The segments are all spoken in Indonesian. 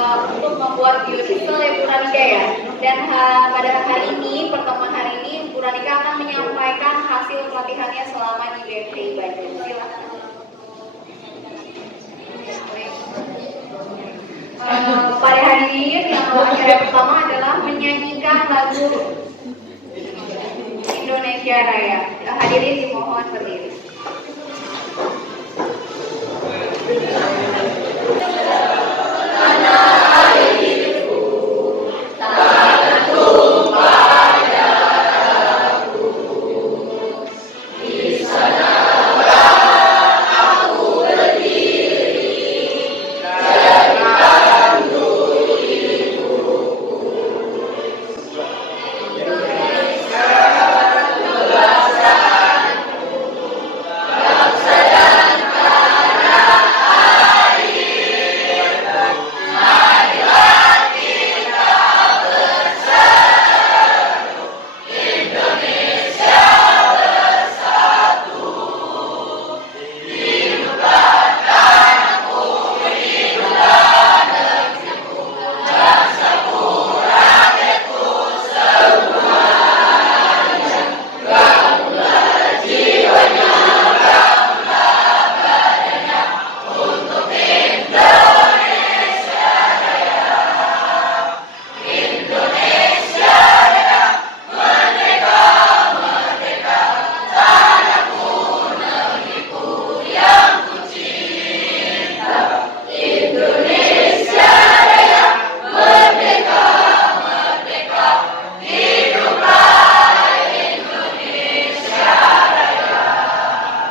untuk membuat biodiesel ya Bu Ranika ya. Dan pada hari ini, pertemuan hari ini, Bu Ranika akan menyampaikan hasil pelatihannya selama di BMTI Bandung. Silakan. Pada hari ini yang acara pertama adalah menyanyikan lagu Indonesia Raya. Hadirin dimohon berdiri.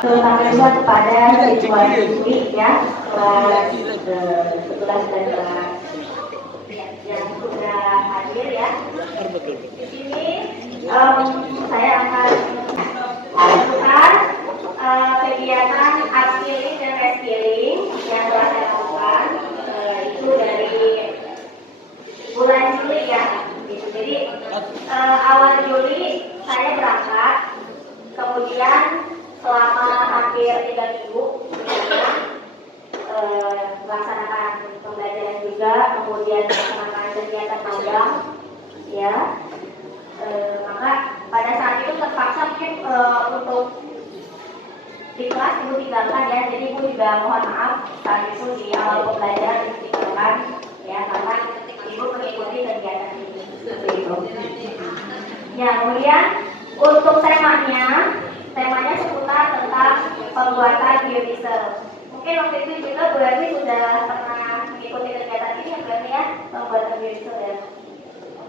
Terutama juga kepada siswa-siswi ya kelas 11 dan kelas yang sudah hadir ya. Di sini saya akan melakukan kegiatan upskilling dan reskilling yang telah saya lakukan itu dari bulan Juli ya. Jadi awal Juli saya berangkat, kemudian selama hampir 3 minggu melaksanakan pembelajaran juga, kemudian melaksanakan kegiatan magang ya. Maka pada saat itu terpaksa mungkin untuk di kelas ibu tinggalkan ya, jadi ibu juga mohon maaf saat itu di awal pembelajaran ibu tinggalkan ya, karena ibu mengikuti kegiatan ini seperti itu. Ya, kemudian untuk temanya seputar tentang pembuatan biodiesel. Mungkin waktu itu juga Bu Rani sudah pernah mengikuti kegiatan ini ya Bu Rani ya, pembuatan biodiesel ya.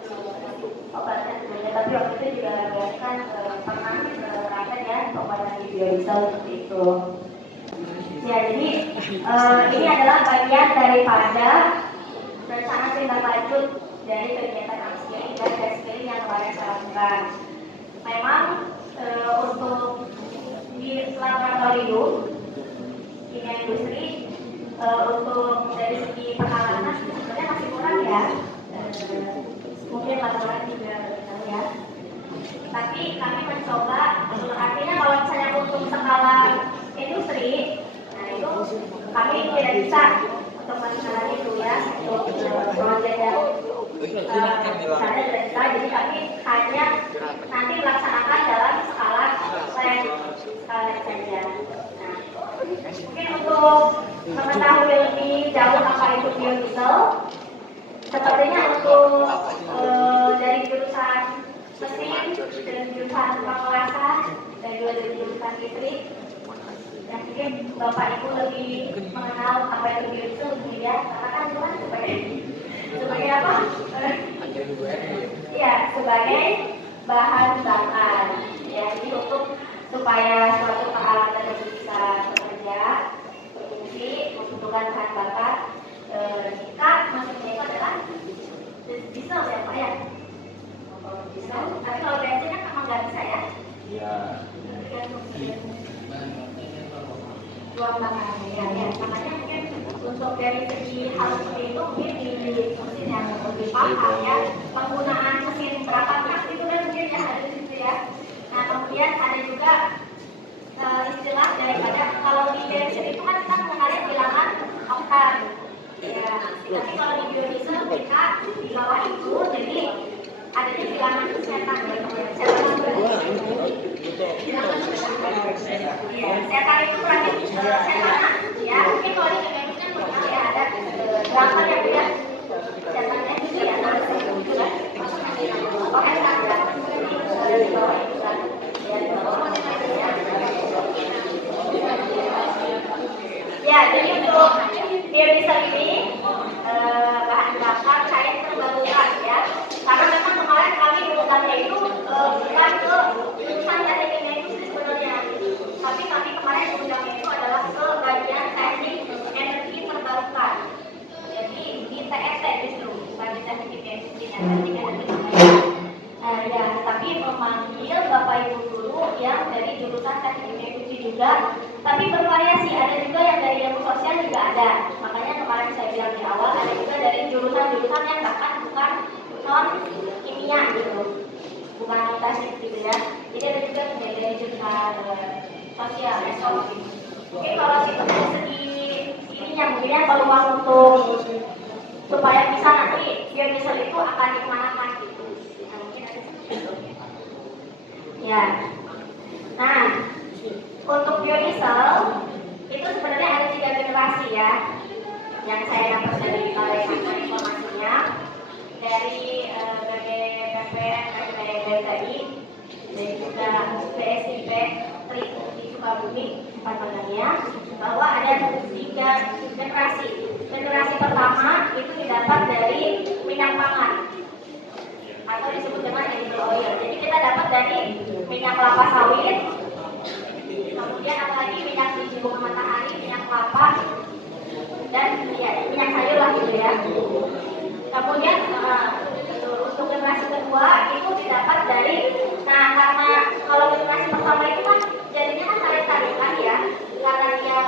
Sebelumnya, tapi waktu itu juga Bu Rani kan pernah menerapkan ya pembuatan biodiesel seperti itu. Ya, jadi ini adalah bagian daripada rencana tindak lanjut dari kegiatan upskilling dan reskilling yang kemarin saya lakukan. Memang untuk di laboratorium kimia industri untuk dari segi peralatan sebenarnya masih kurang ya, mungkin laboratorium juga ya. Tapi kami mencoba, artinya kalau misalnya untuk skala industri, nah itu kami tidak bisa untuk masalah itu ya, untuk proyek yang misalnya tidak bisa, jadi kami hanya nanti melaksanakan dalam skala lab saja. Nah, mungkin untuk mengetahui lebih jauh apa itu biodiesel, sepertinya untuk dari jurusan mesin dan jurusan pengelasan dan juga dari jurusan listrik, dan mungkin Bapak Ibu lebih mengenal apa itu biodiesel mungkin ya, karena kan itu kan sebagai apa? Ya, sebagai bahan bakar. Ya, jadi untuk supaya suatu peralatan itu bisa bekerja, berfungsi, membutuhkan bahan bakar. Jika maksudnya itu adalah diesel ya Pak ya? Diesel, tapi kalau bensin kan memang nggak bisa ya? Iya. Ruang bakar ya, makanya mungkin untuk dari segi hal seperti itu mungkin di mesin yang lebih paham ya, penggunaan mesin berapa gas itu kan mungkin ya ada di situ ya. Nah kemudian ada juga istilah daripada kalau di bensin itu kan kita mengenalnya bilangan oktan Ya, tapi kalau di biodiesel kita di bawah itu, jadi adanya bilangan setan ya, setan ya, setan itu berarti setan ya, mungkin kalau di Indonesia kan mengenal ya ada delapan yang tidak setannya itu ya, oke kan ya, di bawah itu kan ya, di bawah ya, jadi untuk biodiesel ini bahan bakar cair terbarukan ya, karena memang kemarin kami mengundangnya itu bukan ke jurusan teknik kimia industri sebenarnya, tapi kami kemarin mengundangnya itu adalah ke bagian teknik energi terbarukan, jadi di TET justru bukan di teknik kimia industri dan teknik energi terbarukan. Ya, tapi memanggil Bapak Ibu guru yang dari jurusan teknik kimia industri juga, tapi bervariasi, ada juga yang dari ilmu sosial juga ada. Makanya kemarin saya bilang di awal ada juga dari jurusan-jurusan yang bahkan bukan non kimia gitu, bukan non teknik gitu ya. Jadi ada juga dari jurusan sosial, ekonomi. Mungkin kalau dari segi ininya mungkin peluang untuk supaya bisa nanti biodiesel itu akan dikemanakan gitu. Nah, mungkin ada ya. Nah, untuk biodiesel itu sebenarnya ada 3 generasi ya, yang saya dapat dari balai informasinya dari BPPN, BPDI, dan juga BSIP di Sukabumi tempatnya, bahwa ada 3 generasi. Generasi pertama itu didapat dari minyak pangan atau disebut dengan edible oil. Jadi kita dapat dari minyak kelapa sawit, kemudian apalagi minyak biji bunga matahari, minyak kelapa, dan ya, minyak sayur lah gitu ya. Kemudian untuk generasi kedua itu didapat dari, nah karena kalau generasi pertama itu kan jadinya kan tarik-tarikan ya, karena dia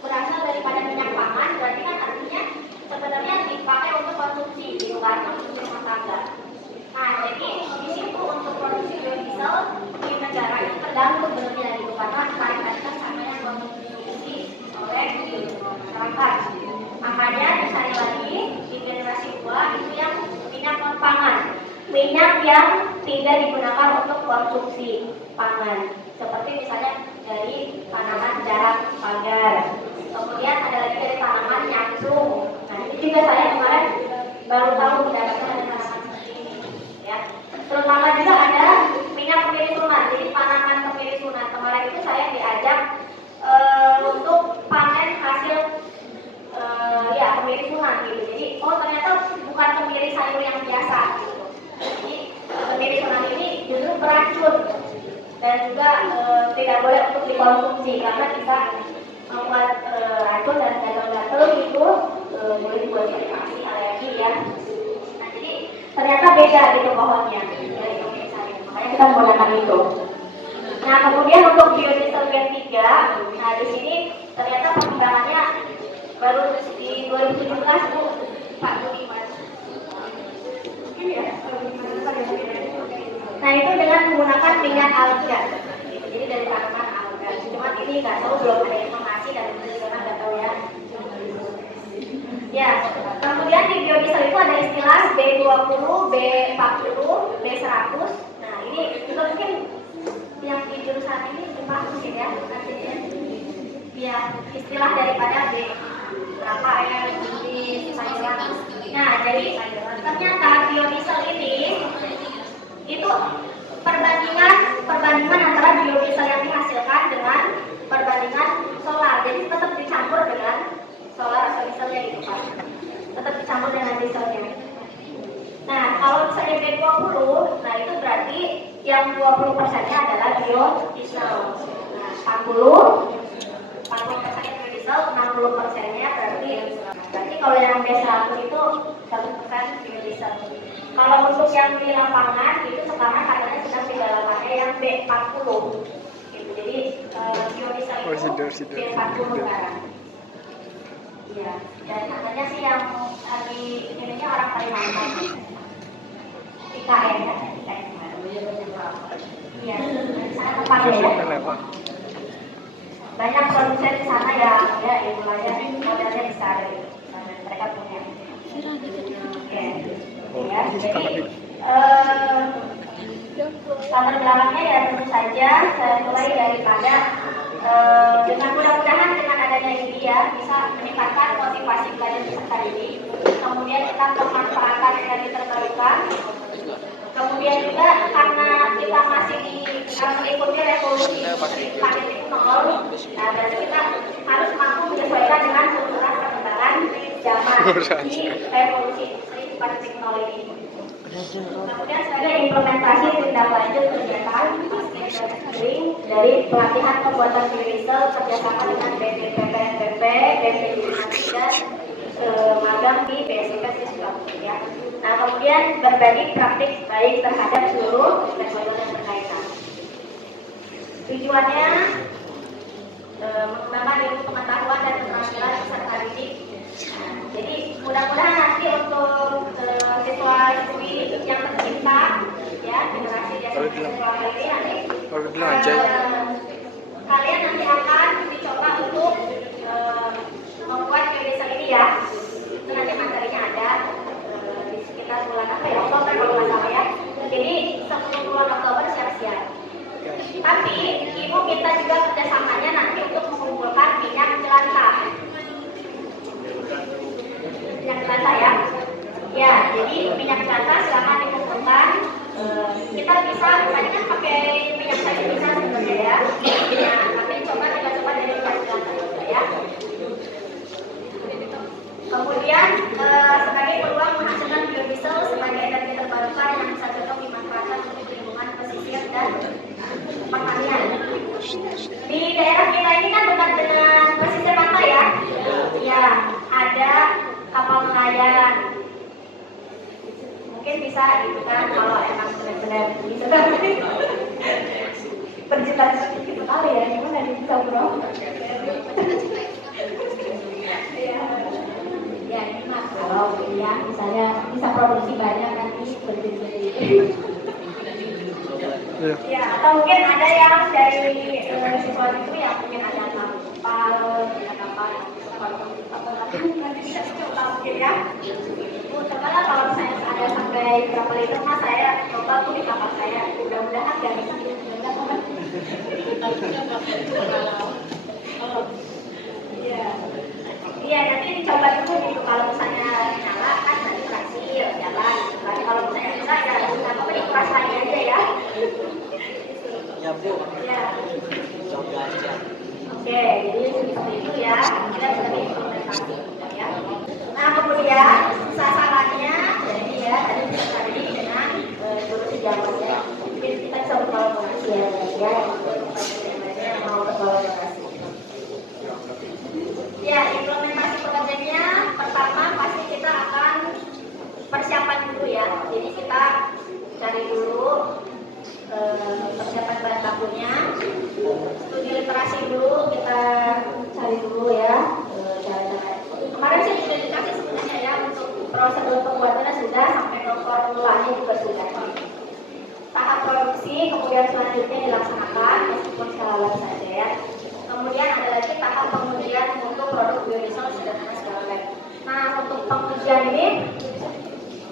berasal daripada minyak pangan, berarti kan artinya sebenarnya dipakai untuk konsumsi gitu kan, konsumsi rumah tangga. Nah jadi di situ untuk produksi biodiesel di negara itu terganggu sebenarnya gitu, karena tarik-tarikan sama yang konsumsi oleh masyarakat. Makanya misalnya lagi di generasi 2 itu yang minyak non pangan, minyak yang tidak digunakan untuk konsumsi pangan, seperti misalnya dari tanaman jarak pagar, kemudian ada lagi dari tanaman nyamsung. Nah ini juga saya kemarin baru tahu mendapatkan dari tanaman seperti ini ya. Terutama juga ada minyak kemiri sunat, jadi tanaman kemiri sunat. Kemarin itu saya diajak untuk panen hasil ya kemiri sunat gitu. Jadi oh ternyata bukan kemiri sayur yang biasa gitu. Jadi kemiri sunat ini justru beracun dan juga tidak boleh untuk dikonsumsi karena bisa membuat racun dan gatal-gatal gitu, boleh buat iritasi, alergi ya. Nah jadi ternyata beda gitu pohonnya dari kemiri sayur, makanya kita menggunakan itu. Nah kemudian untuk biodiesel Gen 3, nah di sini ternyata perkembangannya baru di 2017 Bu, Pak Budiman. Mungkin ya, nah itu dengan menggunakan minyak alga, jadi dari tanaman alga. Cuma ini nggak tahu, belum ada informasi dan karena nggak tahu ya. Ya, kemudian di biodiesel itu ada istilah B20, B40, B100. Nah ini juga mungkin yang di jurusan ini lupa mungkin ya, artinya ya istilah daripada B berapa ya di sayuran. Nah jadi ternyata biodiesel ini itu perbandingan antara biodiesel yang dihasilkan dengan perbandingan solar. Jadi tetap dicampur dengan solar atau dieselnya gitu kan, tetap dicampur dengan dieselnya. Nah kalau misalnya B20, nah itu berarti yang 20%-nya adalah biodiesel. Nah 40%-nya biodiesel, 60%-nya berarti kalau yang B100 itu 1% biodiesel. Kalau untuk yang di lapangan itu sekarang katanya sedang didalamannya yang B40 gitu. Jadi biodiesel itu B40 sekarang. Iya, dan katanya sih yang lagi ininya orang Kalimantan, IKN ya, IKN. Iya, sana tempatnya ya. Banyak produsen di sana yang ya mulanya modelnya besar gitu. jadi latar belakangnya ya tentu saja saya mulai daripada dengan mudah-mudahan dengan adanya ini ya bisa meningkatkan motivasi belajar peserta didik. Kemudian kita pemanfaatan energi terbarukan. Kemudian juga karena kita masih mengikuti revolusi planet itu nol, nah berarti kita harus mampu menyesuaikan dengan kebutuhan perkembangan zaman di revolusi industri 4.0 ini. Kemudian sebagai implementasi tindak lanjut kegiatan dari pelatihan pembuatan Biodiesel kerjasama dengan BPPNPP, BPJS dan magang di BSIP ya. Nah kemudian berbagi praktik baik terhadap seluruh stakeholder yang berkaitan. Tujuannya mengembangkan ilmu pengetahuan dan keterampilan peserta didik. Jadi mudah-mudahan nanti untuk siswa-siswi yang tercinta ya generasi siswa ini nanti kalian nanti akan dicoba untuk membuat biodiesel ini ya. Itu nanti materinya ada di sekitar bulan apa ya, Oktober kalau nggak salah ya. Jadi sebelum bulan Oktober siap-siap. Tapi ibu kita juga kerjasamanya nanti untuk mengumpulkan minyak jelantah. Minyak jelantah ya. Ya, jadi minyak jelantah silakan dikumpulkan. Kita bisa tadi kan pakai minyak saja bisa sebenarnya ya. Nah, tapi coba kita coba dari minyak jelantah juga ya. Kemudian sebagai peluang menghasilkan biodiesel sebagai energi terbarukan yang bisa cocok dimanfaatkan untuk lingkungan pesisir dan pertanian. Di daerah kita ini kan dekat dengan pesisir pantai ya. Ya, ada kapal nelayan. Mungkin bisa gitu kan kalau emang benar-benar bisa berjelas gitu kali ya, gimana bisa bro? Ya ini mas kalau ya misalnya bisa produksi banyak nanti berjadi. Ya atau mungkin ada yang dari siswa itu yang mungkin ada kapal nanti bisa coba mungkin ya. Coba lah kalau misalnya ada sampai berapa liter mas saya coba tuh di kapal saya. Mudah-mudahan gak bisa Iya nanti dicoba dulu gitu kalau misalnya nyala kan nanti berhasil jalan. Tapi kalau misalnya bisa ya nggak apa-apa dikuras lagi aja ya. Ya bu. Ya. Coba aja. Oke, jadi seperti itu ya. Kita bisa diimplementasi ya. Nah kemudian sasarannya jadi ya tadi dengan solusi jawabannya. Mungkin kita bisa berkolaborasi ya. Yang mau berkolaborasi. Ya, implementasi pekerjaannya pertama pasti kita akan persiapan dulu ya. Jadi kita cari dulu persiapan bahan bakunya, studi literasi dulu kita cari dulu ya. Kemarin sih sudah dikasih sebenarnya ya untuk prosedur pembuatannya sudah sampai ke formulanya juga sudah. Tahap produksi kemudian selanjutnya dilaksanakan meskipun skala web saja ya. Kemudian ada lagi tahap pengujian untuk produk biodiesel sederhana skala web. Nah untuk pengujian ini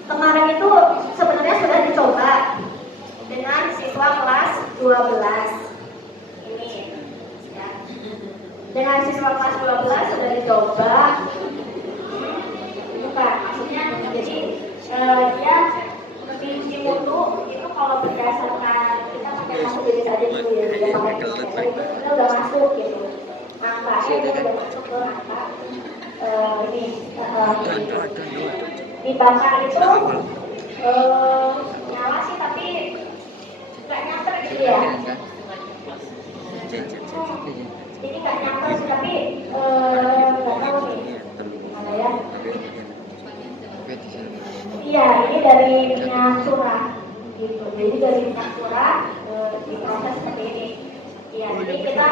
kemarin itu sebenarnya sudah dicoba dengan siswa kelas 12 ini ya. Dengan siswa kelas 12 sudah dicoba bukan maksudnya jadi dia di mutu itu kalau berdasarkan kita pakai masuk jadi saja dulu ya berdasarkan kita udah masuk gitu angkanya itu udah masuk ke angka ini dibakar itu nyala sih tapi nggak nyampe gitu ya jadi nggak nyampe sih tapi nggak tahu nih gimana ya. Iya, ini dari minyak curah gitu. Jadi dari minyak curah diproses seperti ini. Iya, jadi kita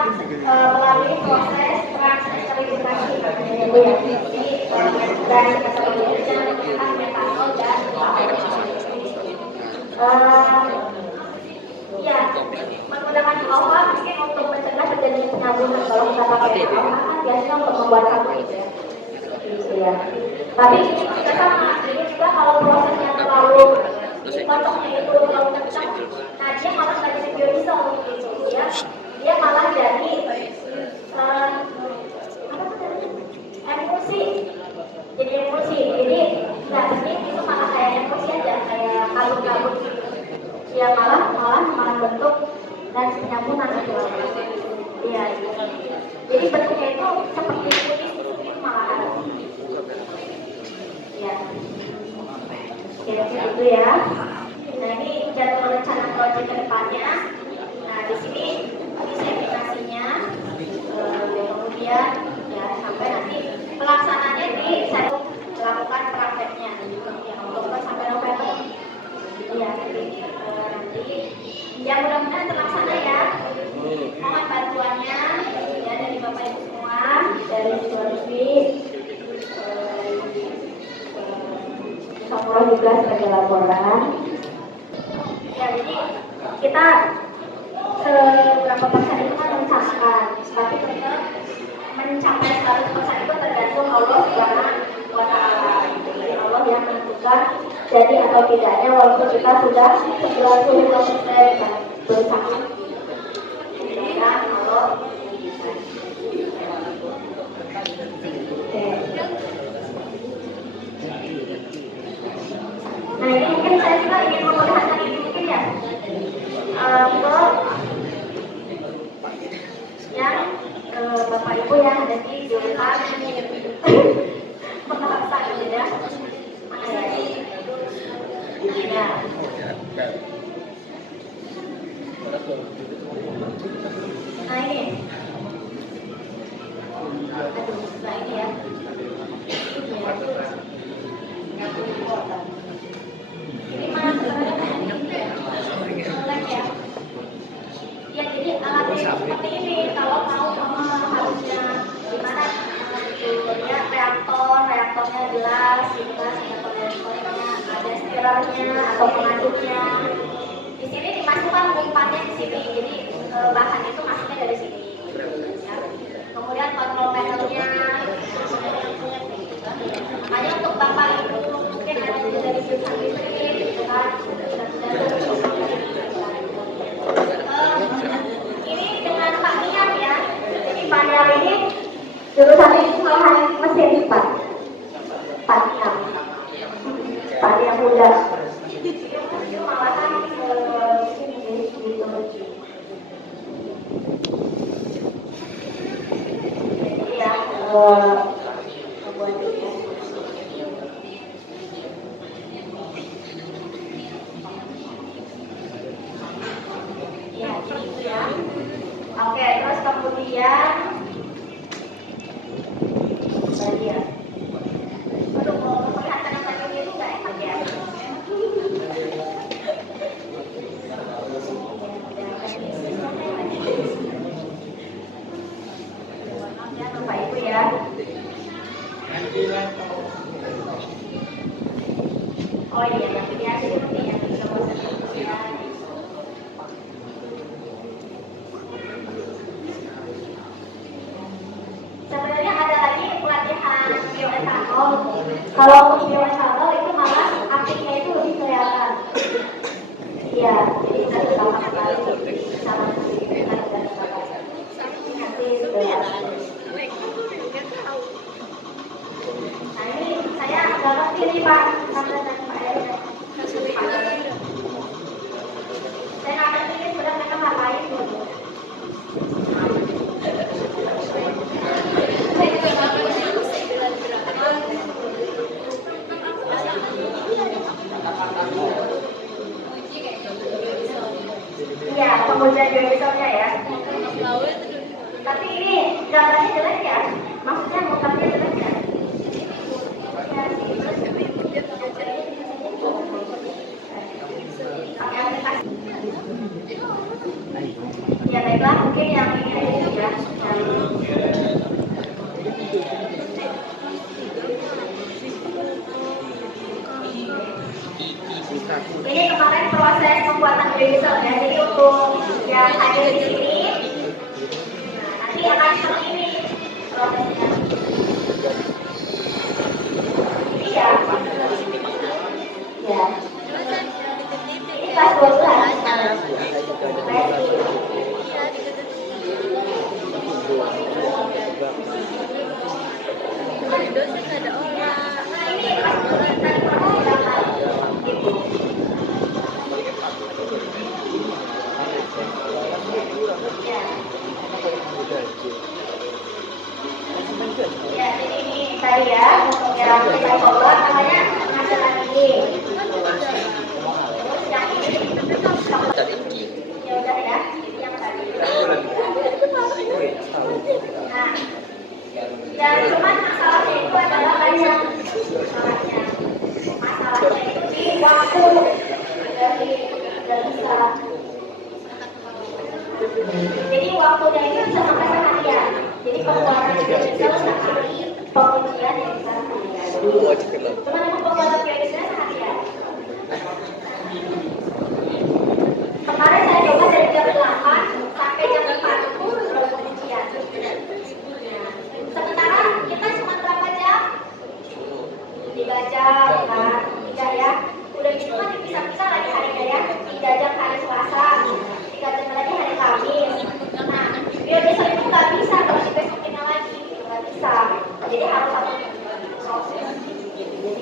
melalui proses transterilisasi namanya Bu ya. Jadi dari kategori menggunakan metanol dan iya, menggunakan alfa mungkin untuk mencegah terjadinya penyaburan. Kalau kita pakai alfa kan biasanya untuk membuat sabun gitu ya. Gitu ya. Tapi ini kita sama, ini juga kalau prosesnya terlalu kocoknya itu terlalu kencang, nah dia malah nggak jadi biodiesel gitu. Dia malah jadi apa tuh namanya? Emulsi. Jadi emulsi. Jadi nggak itu malah kayak emulsi aja, kayak kabut-kabut gitu. Dia malah bentuk dan penyabunan gitu. Iya. Jadi bentuknya itu seperti putih itu malahan. Ya. Kira-kira itu ya. Nah ini jadwal rencana proyek ke depannya. Nah di sini sertifikasinya, kemudian ya sampai nanti pelaksanaannya di saya lakukan prakteknya yang Oktober sampai November. Iya, nanti ya mudah-mudahan terlaksana ya. Mohon bantuannya ya dari Bapak Ibu semua, dari Sulawesi, Sapura juga sebagai laporan. Ya jadi kita berapa persen itu kan mencapai, tapi tetap mencapai 100% itu tergantung Allah Subhanahu wa Ta'ala. Jadi Allah yang menentukan jadi atau tidaknya, walaupun kita sudah 90% berusaha. Ya Allah. Nah ini mungkin saya juga ingin memperlihatkan ini mungkin ya yang Bapak Ibu yang ada di jurusan pengawasan ya. Mana ya? Ya. Nah ini. Aduh, nah ini ya. Ini mana ya? Ya jadi alatnya seperti ini. Kalau mau harusnya gimana ya, reaktornya jelas, reaktornya ada stirlernya atau pengaduknya. Di sini dimasukkan umpannya di sini. Jadi bahan itu masuknya dari sini. Ya. Kemudian kontrol panelnya. Makanya untuk Bapak Ibu mungkin ada juga dari jurusan listrik, gitu kan. Ini dengan Pak Niam ya. Jadi Pak Niam ini jurusan ini malahan mesin Pak. Pak Niam. Pak Niam muda. Itu malahan jadi ya oke, terus kemudian ya. Aduh, mau memperlihatkan yang tadi itu nggak enak ya. Ya, Bapak Ibu ya. Oh iya, nanti dia seperti yang sebenarnya ada lagi pelatihan bioetanol. Kalau untuk bioetanol itu malah apinya itu lebih kelihatan. Iya, jadi kita sama sekali sama sekali nanti sudah. Nah ini saya agak ngerti nih Pak, sampai tadi Pak Erik. Saya nggak ngerti ini sudah mereka ngapain dulu. Iya, pengujian biodieselnya ya. Tapi ini gambarnya jelek ya? Maksudnya motornya jelek ya? Ya baiklah, mungkin yang ini itu ya. Ini kemarin proses pembuatan biodiesel ya. Jadi untuk yang hadir di sini, nah, nanti akan seperti ini prosesnya. Ini ya. Ya.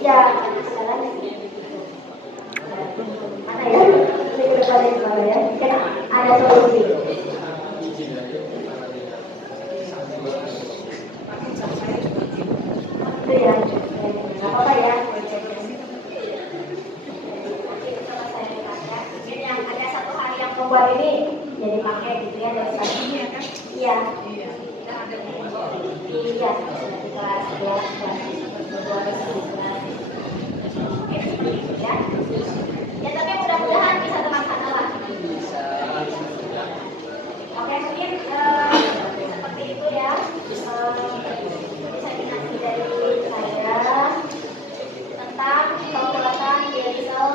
Iya, jalan di sini. Mana ya? Ini ke depannya gimana ya? Kan ada solusi. Itu ya, nggak apa-apa ya. Ini yang ada satu hari yang membuat ini jadi pakai gitu ya dari tadi. Iya. Iya, sudah di kelas 11 dan 12 ya. Ya tapi mudah-mudahan bisa terlaksana lah. Oke, mungkin seperti itu ya. Bisa dinanti dari saya tentang kalkulasi biodiesel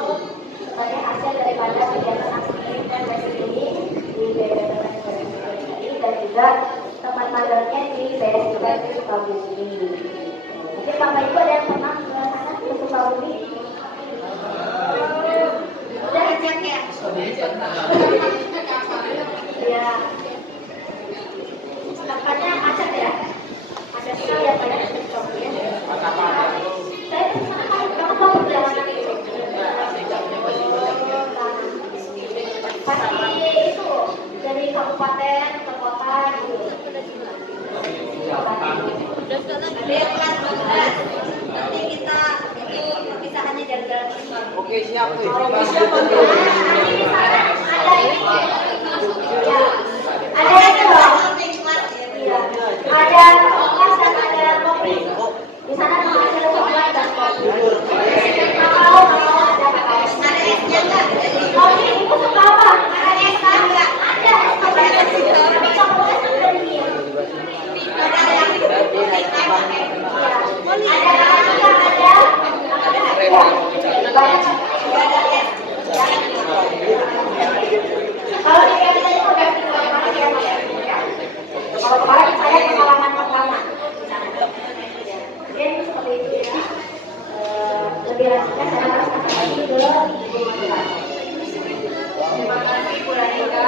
sebagai hasil daripada kegiatan upstream dan recycling di BPPT dan juga tempat magangnya di BSD Sukabumi. Mungkin Bapak Ibu ada yang pernah ke sana di Sukabumi? Udah ngecek ya? Iya. Tempatnya macet ya? Macet sekali ya Pak ya? Saya pernah kamu perjalanan itu. Pasti itu dari kabupaten ke kota gitu. Ada yang kelas 12. Nanti kita itu perpisahannya jalan-jalan. Oke, siap. Nanti di sana ada ini. Ya. Ada itu loh. Iya. Ada kelas dan ada kopi. Di sana ada coklat dan kopi. Kalau ada kakao. Ada esnya enggak? Oh, ini ibu suka apa? Ada es enggak? Ada. Tapi coklatnya sudah diminum. Ada yang putih ada. Banyak. Kalau di kita itu udah kemarin ya. Kalau kemarin saya pengalaman pertama. Mungkin seperti itu ya. Lebih lanjutnya saya akan lagi ke terima kasih Bu Ranika.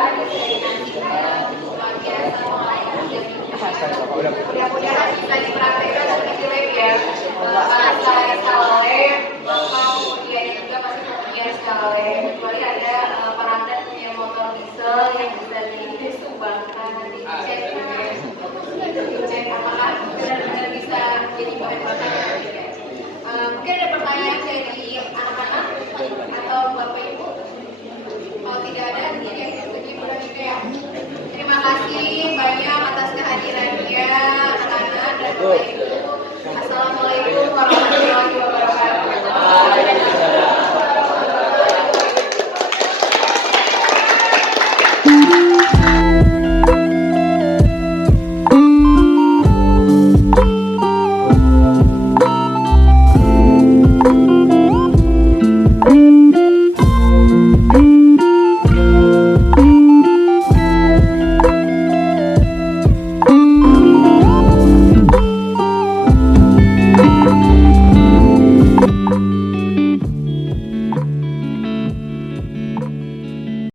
Luar biasa mudah-mudahan bisa dipraktekkan seperti itu ya. Bahasa Saleh, kemudian juga masih kemudian Saleh. Kecuali ada perantan punya motor diesel yang bisa disumbangkan nanti dicek